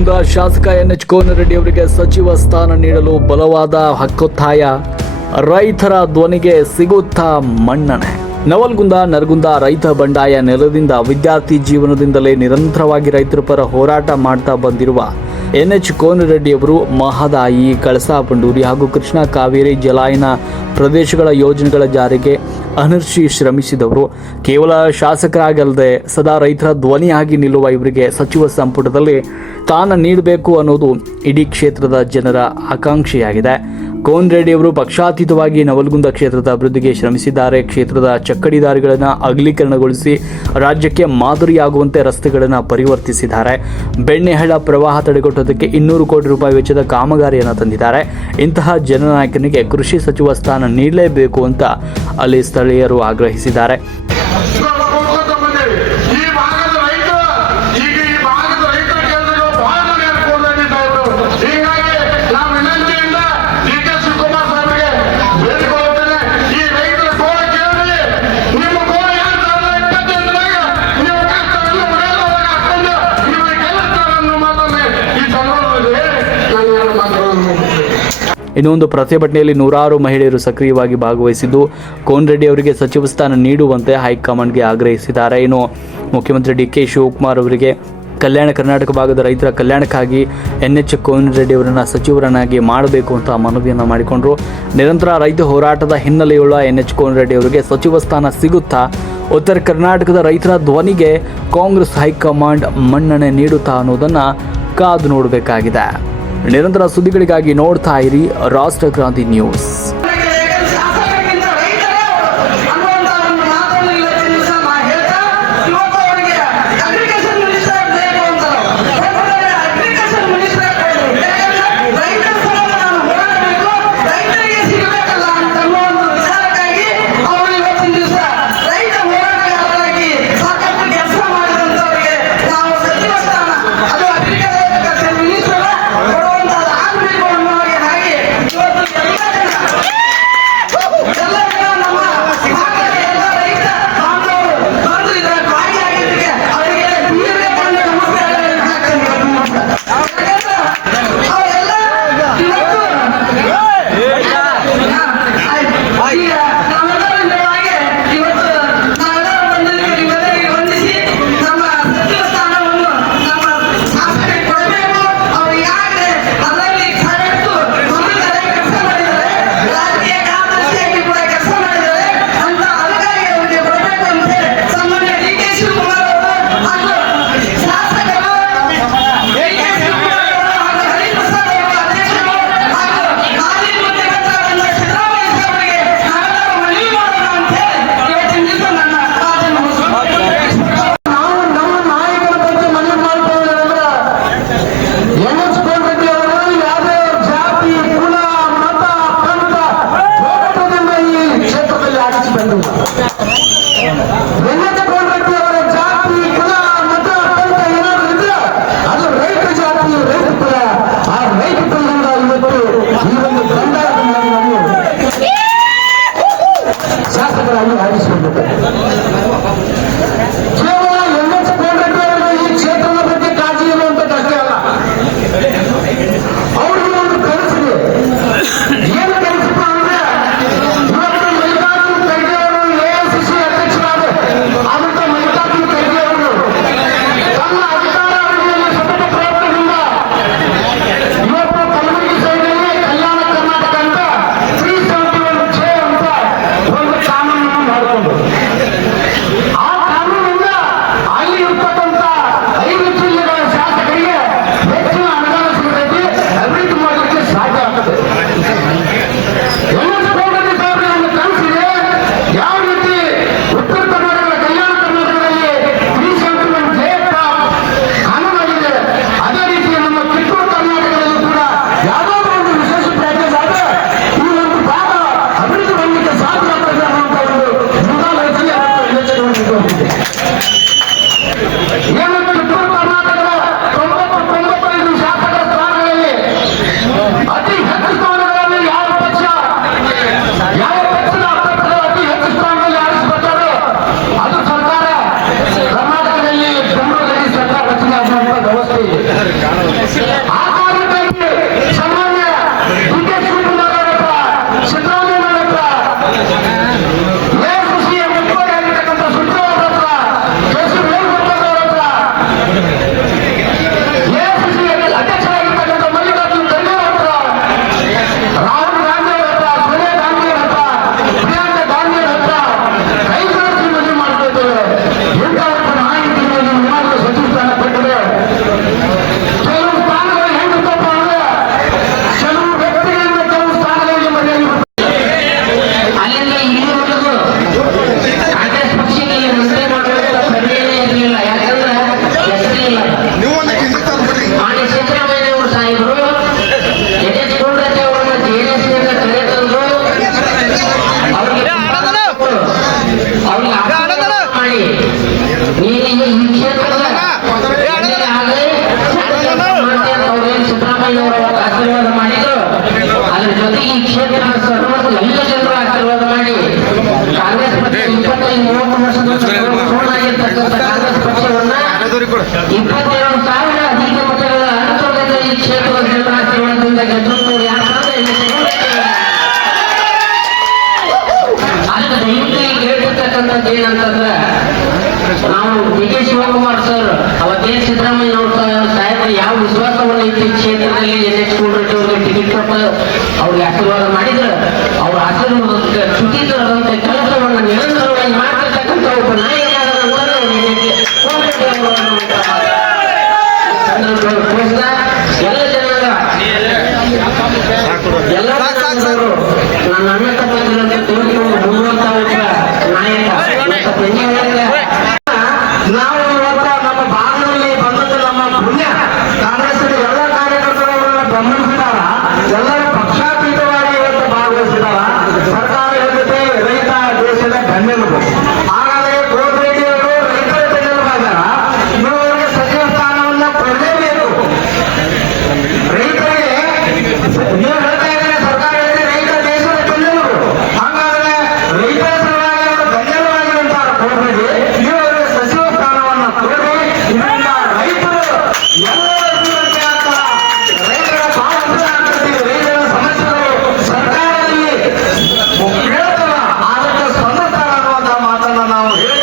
ನವಲಗುಂದ ಶಾಸಕ ಎನ್ಎಚ್ ಕೋನರೆಡ್ಡಿ ಅವರಿಗೆ ಸಚಿವ ಸ್ಥಾನ ನೀಡಲು ಬಲವಾದ ಹಕ್ಕೊತ್ತಾಯ. ರೈತರ ಧ್ವನಿಗೆ ಸಿಗುತ್ತಾ ಮನ್ನಣೆ. ನವಲಗುಂದ ನರಗುಂದ ರೈತ ಬಂಡಾಯ ನೆಲದಿಂದ ವಿದ್ಯಾರ್ಥಿ ಜೀವನದಿಂದಲೇ ನಿರಂತರವಾಗಿ ರೈತರ ಪರ ಹೋರಾಟ ಮಾಡ್ತಾ ಬಂದಿರುವ ಎನ್ಎಚ್ ಕೋನರೆಡ್ಡಿ ಅವರು ಮಹದಾಯಿ, ಕಳಸಾ ಬಂಡೂರಿ ಹಾಗೂ ಕೃಷ್ಣಾ ಕಾವೇರಿ ಜಲಾನಯನ ಪ್ರದೇಶಗಳ ಯೋಜನೆಗಳ ಜಾರಿಗೆ ಅನರ್ಷಿ ಶ್ರಮಿಸಿದವರು. ಕೇವಲ ಶಾಸಕರಾಗಲ್ಲದೆ ಸದಾ ರೈತರ ಧ್ವನಿಯಾಗಿ ನಿಲ್ಲುವ ಇವರಿಗೆ ಸಚಿವ ಸಂಪುಟದಲ್ಲಿ ಸ್ಥಾನ ನೀಡಬೇಕು ಅನ್ನೋದು ಇಡೀ ಕ್ಷೇತ್ರದ ಜನರ ಆಕಾಂಕ್ಷೆಯಾಗಿದೆ. ಕೋನರೆಡ್ಡಿ ಅವರು ಪಕ್ಷಾತೀತವಾಗಿ ನವಲಗುಂದ ಕ್ಷೇತ್ರದ ಅಭಿವೃದ್ಧಿಗೆ ಶ್ರಮಿಸಿದ್ದಾರೆ. ಕ್ಷೇತ್ರದ ಚಕ್ಕಡಿ ದಾರಿಗಳನ್ನು ಅಗಲೀಕರಣಗೊಳಿಸಿ ರಾಜ್ಯಕ್ಕೆ ಮಾದರಿಯಾಗುವಂತೆ ರಸ್ತೆಗಳನ್ನು ಪರಿವರ್ತಿಸಿದ್ದಾರೆ. ಬೆಣ್ಣೆಹಳ್ಳ ಪ್ರವಾಹ ತಡೆಗಟ್ಟುವುದಕ್ಕೆ 200 ಕೋಟಿ ರೂಪಾಯಿ ವೆಚ್ಚದ ಕಾಮಗಾರಿಯನ್ನು ತಂದಿದ್ದಾರೆ. ಇಂತಹ ಜನನಾಯಕನಿಗೆ ಕೃಷಿ ಸಚಿವ ಸ್ಥಾನ ನೀಡಲೇಬೇಕು ಅಂತ ಅಲ್ಲಿ ಸ್ಥಳೀಯರು ಆಗ್ರಹಿಸಿದ್ದಾರೆ. ಇನ್ನೊಂದು ಪ್ರತಿಭಟನೆಯಲ್ಲಿ ನೂರಾರು ಮಹಿಳೆಯರು ಸಕ್ರಿಯವಾಗಿ ಭಾಗವಹಿಸಿದ್ದು ಕೋನರೆಡ್ಡಿ ಅವರಿಗೆ ಸಚಿವ ಸ್ಥಾನ ನೀಡುವಂತೆ ಹೈಕಮಾಂಡ್ಗೆ ಆಗ್ರಹಿಸಿದ್ದಾರೆ. ಇನ್ನು ಮುಖ್ಯಮಂತ್ರಿ ಡಿ.ಕೆ. ಶಿವಕುಮಾರ್ ಅವರಿಗೆ ಕಲ್ಯಾಣ ಕರ್ನಾಟಕ ಭಾಗದ ರೈತರ ಕಲ್ಯಾಣಕ್ಕಾಗಿ ಎನ್ಎಚ್ ಕೋನರೆಡ್ಡಿ ಅವರನ್ನು ಸಚಿವರನ್ನಾಗಿ ಮಾಡಬೇಕು ಅಂತ ಮನವಿಯನ್ನು ಮಾಡಿಕೊಂಡರು. ನಿರಂತರ ರೈತ ಹೋರಾಟದ ಹಿನ್ನೆಲೆಯುಳ್ಳ ಎನ್ಎಚ್ ಕೋನರೆಡ್ಡಿ ಅವರಿಗೆ ಸಚಿವ ಸ್ಥಾನ ಸಿಗುತ್ತಾ? ಉತ್ತರ ಕರ್ನಾಟಕದ ರೈತರ ಧ್ವನಿಗೆ ಕಾಂಗ್ರೆಸ್ ಹೈಕಮಾಂಡ್ ಮನ್ನಣೆ ನೀಡುತ್ತಾ ಅನ್ನೋದನ್ನು ಕಾದು ನೋಡಬೇಕಾಗಿದೆ. ನಿರಂತರ ಸುದ್ದಿಗಳಿಗಾಗಿ ನೋಡ್ತಾ ಇರಿ ರಾಷ್ಟ್ರ ಕ್ರಾಂತಿ ನ್ಯೂಸ್. ಆಶೀರ್ವಾದ ಮಾಡಿದ್ರು. ಅದ್ರ ಜೊತೆಗೆ ಈ ಕ್ಷೇತ್ರ ಸರ್ವತ್ತು ಎಲ್ಲ ಜನರು ಆಶೀರ್ವಾದ ಮಾಡಿ ಕಾಂಗ್ರೆಸ್ ಪಕ್ಷ 25-30 ವರ್ಷದ ಸೋಲಾಗಿರ್ತಕ್ಕಂಥ ಕಾಂಗ್ರೆಸ್ ಪಕ್ಷವನ್ನ 22,000 ಅಧಿಕ ಮತಗಳ ಅಂತರ್ಗತ ಈ ಕ್ಷೇತ್ರದ ಜನರ ಆಶೀರ್ವಾದದಿಂದ ಗೆದ್ದು ಯಾಕಂದ್ರೆ ಅದಕ್ಕೆ ದಯವಿಟ್ಟು ಈಗ ಹೇಳ್ತಿರ್ತಕ್ಕಂಥದ್ದು ಏನಂತಂದ್ರೆ ನಾವು ಡಿ ಕೆ ಶಿವಕುಮಾರ್ ಸರ್ ಅವತ್ತೇನು ಸಿದ್ದರಾಮಯ್ಯ ಸಾಹೇಬರು ಯಾವ ವಿಶ್ವಾಸವನ್ನು ಇತ್ತು ಈ ಕ್ಷೇತ್ರದಲ್ಲಿ NH ಕೋನರೆಡ್ಡಿ ಅವರಿಗೆ ಟಿಕೆಟ್ ಕೊಟ್ಟು ಅವ್ರಿಗೆ ಆಶೀರ್ವಾದ ಮಾಡಿದ್ರೆ ಅವ್ರ ಆಶೀರ್ವಾದಕ್ಕೆ ಚ್ಯುತಿ ತರದಂತೆ ಕೆಲಸವನ್ನು ನಿರಂತರವಾಗಿ ಮಾಡ್ತಿರ್ತಕ್ಕಂಥ ಒಬ್ಬ ನಾಯಕ ಎಲ್ಲ ಜನಾಂಗ ಎಲ್ಲ ಜನಾಂಗದವರು ನನ್ನ ಅಣ್ಣ ತಪ್ಪಂದಿರಂತೆ ತೋರಿಸಿಕೊಂಡು ಹೋಗುವಂತ ಒಬ್ಬ ನಾಯಕ ನಾವು ಇವತ್ತ ನಮ್ಮ ಭಾಗದಲ್ಲಿ ಬಂದದ್ದು ನಮ್ಮ ಪುಣ್ಯ. ಕಾಂಗ್ರೆಸ್ ಎಲ್ಲ ಕಾರ್ಯಕರ್ತರು ಗಮನಿಸಿದಾರ, ಎಲ್ಲರೂ ಪಕ್ಷಾತೀತವಾಗಿ ಇವತ್ತು ಭಾಗವಹಿಸಿದಾರ. ಸರ್ಕಾರದ ಜೊತೆ ರೈತ ದೇಶದ ಬೆನ್ನೆಲುಬು. ಹಾಗಾದರೆ ಕೋನರೆಡ್ಡಿ ಅವರು ರೈತರ ಬೆನ್ನೆಲುಬಾದಾರ. ಇವರಿಗೆ ಸಚಿವ ಸ್ಥಾನವನ್ನ ಕೊಡಲೇಬೇಕು. ರೈತರಿಗೆ ನೀವು ಹೇಳ್ತಾ ಇದ್ದೀರಿ, ಸರ್ಕಾರ ಹೇಳಿದ್ರೆ ರೈತ ದೇಶದ ಬೆನ್ನೆಲುಬು. ಹಾಗಾದ್ರೆ ರೈತರ ಸಲುವಾಗಿ ಅವರು ಬೆನ್ನೆಲುಬಾಗಿರುವಂತಹ ಕೋನರೆಡ್ಡಿ ಇವರಿಗೆ ಸಚಿವ ಸ್ಥಾನವನ್ನ ಕೊಡಿ. ಇದರಿಂದ ರೈತರು ಎಲ್ಲರ ಜೀವನಕ್ಕೆ ಆಗ್ತಾರ. ರೈತರ ಪಾಲನೆ ಆಗ್ತದೆ. ರೈತರ ಸಮಸ್ಯೆಗಳು ಸರ್ಕಾರದಲ್ಲಿ ಕೇಳ್ತಲ್ಲ, ಅದಕ್ಕೆ ಸ್ಪಂದಿಸ್ತಾರ ಅನ್ನುವಂತಹ ಮಾತನ್ನ ನಾವು ಹೇಳಿ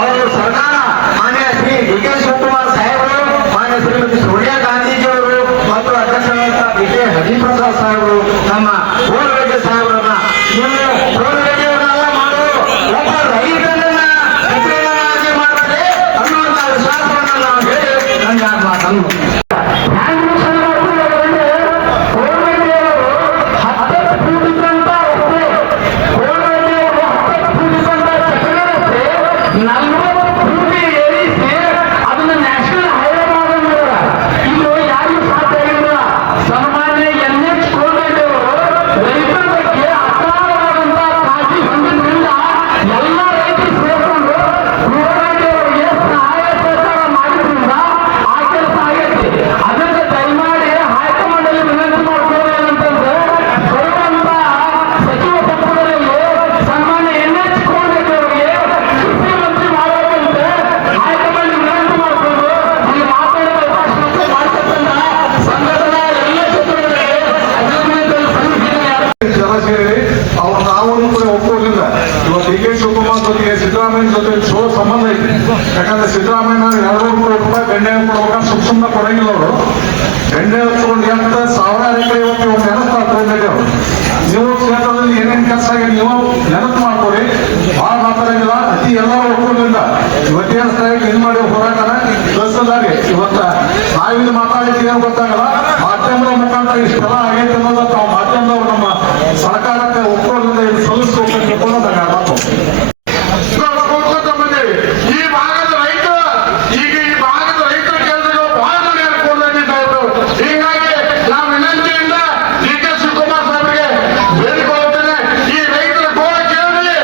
ಅವರು ಸರ್ಕಾರ ಮಾನ್ಯ ಶ್ರೀ ಡಿ ಕೆ ಶಿವಕುಮಾರ್ ಸಾಹೇಬರು, ಮಾನ್ಯ ಶ್ರೀಮತಿ ಸೋನಿಯಾ ಗಾಂಧೀಜಿಯವರು ಮತ್ತು ಅಧ್ಯಕ್ಷರಾದ ಡಿ ಕೆ ಹರಿಪ್ರಸಾದ್ ಸಾಹೇಬರು, ನಮ್ಮ ಕೋನರೆಡ್ಡಿ ಸಾಹೇಬರನ್ನ ನೀವು ಕೋನರೆಡ್ಡಿ ಅವರನ್ನೆಲ್ಲ ಮಾಡೋದು ಒಬ್ಬ ರೈತನನ್ನ ಸಚಿವನಾಗಿ ಮಾಡ್ತಾರೆ ಅನ್ನುವಂತಹ ವಿಶ್ವಾಸವನ್ನ ನಾವು ಹೇಳಿ ನನ್ನ ಮಾತನ್ನು ಅದನ್ನ ನ್ಯಾಷನಲ್ ಹೈವೇ ಮಾಡೋದ್ರ ಇದು ಯಾರಿಗೂ ಸಾಧ್ಯ ಆಗಿಲ್ಲ. ಸನ್ಮಾನ್ಯ NH ಕೋನರೆಡ್ಡಿ ಅವರು ರೈತರ ಬಗ್ಗೆ ಅಪಾರವಾದಂತಹ ಕಾಳಜಿ ಹೊಂದಿದ್ರಿಂದ ಎಲ್ಲ ರೈತರು ಸೇರಿಕೊಂಡು ಕೋನರೆಡ್ಡಿ ಅವರಿಗೆ ಸಹಾಯ ಸಹಕಾರ ಮಾಡಿದ್ರಿಂದ ಆ ಕೆಲಸ ಆಗೈತಿ. ಅದಕ್ಕೆ ದಯಮಾಡಿ ಹೈಕಮಾಂಡಲ್ಲಿ ವಿನಂತಿ ಮಾಡ್ಕೊಳ್ಳಿ ಏನಂತಂದ್ರೆ ಬರುವಂತ ಸಚಿವ ಸಂಪುಟದಲ್ಲಿ ಸನ್ಮಾನ್ಯ NH ಕೋನರೆಡ್ಡಿ ಅವರಿಗೆ ಕೃಷಿ ಮಂತ್ರಿ ಮಾಡಬೇಕಂತೆ ಹೈಕಮಾಂಡ್ ವಿನಂತಿ ಮಾಡಿಕೊಂಡು ಇಲ್ಲಿ ಮಾತಾಡೋ ಅವಕಾಶ ಮಾಡಿಕೊಟ್ಟಂತ ಸಂಘಟನಾ ಎಲ್ಲ ಸಚಿವರಿಗೆ ಅಭಿನಂದನೆ ಸಲ್ಲಿಸಿದ್ದಾರೆ. ಜನ ಸೇರಿ ಅವ್ರು ನಾವು ಕೂಡ ಒಪ್ಪೋದಿಲ್ಲ. ಇವತ್ತು ಡಿ ಕೆ ಶಿವಕುಮಾರ್ ಜೊತೆಗೆ ಸಿದ್ದರಾಮಯ್ಯ ಜೊತೆ ಸಂಬಂಧ ಐತಿ. ಯಾಕಂದ್ರೆ ಸಿದ್ದರಾಮಯ್ಯ 200 ಕೋಟಿ ರೂಪಾಯಿ ಬೆಣ್ಣೆ ಕೊಡ್ಬೇಕಾದ್ರೆ ಸುಮ್ಮನೆ ಕೊಡಂಗಿಲ್ಲ. ಅವರು ಬೆಣ್ಣೆ ಹಚ್ಕೊಂಡು ಎಂತ ಸಾವಿರಾರು ಎಕರೆ ಇವತ್ತು ಇವ್ರು ನೆನಸ್ತಾರೆ ಕೋನರೆಡ್ಡಿ ಅವರು. ನೀವು ಕ್ಷೇತ್ರದಲ್ಲಿ ಏನೇನು ಕೆಲಸ ಆಗಿ ನೀವು ನೆನಪು ಮಾಡ್ಕೊಡಿ. ಭಾಳ ಮಾತಾಡಂಗಿಲ್ಲ, ಅತಿ ಎಲ್ಲರೂ ಒಪ್ಪೋದ್ರಿಂದ ಇವತ್ತೇನು ಸ್ಥಳಕ್ಕೆ ಇದು ಮಾಡಿ ಹೋರಾಟನ ಕಳಿಸೋದಾಗಿ ಇವತ್ತ ನಾವಿಲ್ಲಿ ಮಾತಾಡಿದ್ದು ಏನು ಗೊತ್ತಾಗಲ್ಲ. ಮಾಧ್ಯಮದ ಮುಖಾಂತರ ಇಷ್ಟೆಲ್ಲ ಆಗೈತೆ ಅನ್ನೋದು ತಾವು ಮಾಧ್ಯಮದವರು ನಮ್ಮ ಸರ್ಕಾರಕ್ಕೆ ಒಪ್ಪೋದ್ರಿಂದ ಇದು ಸಲ್ಲಿಸ್ಬೇಕು ಅನ್ನೋದಾಗ ಮಾತು ಈ ಭಾಗದ ರೈತರು ಈಗ ಈ ಭಾಗದ ರೈತರ ಕೆಲಸಗಳು ಬಹಳ ಕೋನರೆಡ್ಡಿ ಸಾಹೇಬರು. ಹೀಗಾಗಿ ನಾವು ವಿನಂತಿಯಿಂದ ಡಿ ಕೆ ಶಿವಕುಮಾರ್ ಸಾಹೇಬರಿಗೆ ಬೇಡಿಕೊಳ್ಳುತ್ತೇನೆ, ಈ ರೈತರ ಗೋಳ ಕೇಳಿ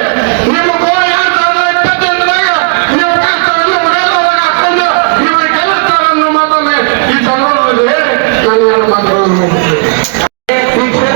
ನಿಮ್ಮ ಗೋಳ ಏನು 2028ದಾಗ ನೀವು ಕಷ್ಟವನ್ನು ಮನೆಯೊಳಗೆ ಹಾಕೊಂಡು ನೀವು ಗೆಲ್ಲಿಸ್ತಾರೆ ಅನ್ನೋ ಮಾತನ್ನೇ ಈ ಸಂದರ್ಭದಲ್ಲಿ ಹೇಳಿ ನಾನು ಮಾತುಗಳನ್ನು ಮುಗಿಸ್ತೇನೆ.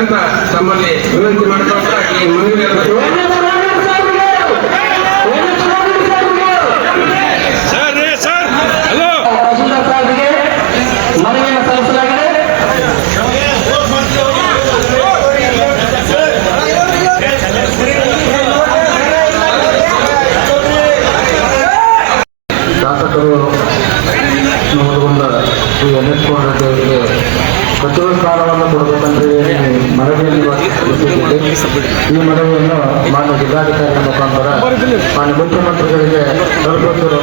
ಅಂತ ತಮ್ಮಲ್ಲಿ ವಿನಂತಿ ಮಾಡಿಕೊಳ್ತಾ ಈ ಮನವಿ ತಹಸೀಲ್ದಾರ್ ಸಾಹೇಬರಿಗೆ ಮನವಿಯನ್ನು ಸಲ್ಲಿಸಲಾಗಿದೆ. ಶಾಸಕರು ನಮ್ಮದೊಂದು ಶ್ರೀ NS ರೆಡ್ಡಿ ಅವರಿಗೆ ಸಚಿವ ಸ್ಥಾನವನ್ನು ಕೊಡಬೇಕಂತ ಹೇಳಿ ಮನವಿಯಲ್ಲಿ ತಿಳಿಸಿದ್ದೇವೆ. ಈ ಮನವಿಯನ್ನು ಮಾನ್ಯ ಜಿಲ್ಲಾಧಿಕಾರಿಗಳ ಮುಖಾಂತರ ಮಾನ್ಯ ಮುಖ್ಯಮಂತ್ರಿಗಳಿಗೆ ತಲುಪಿಸುವ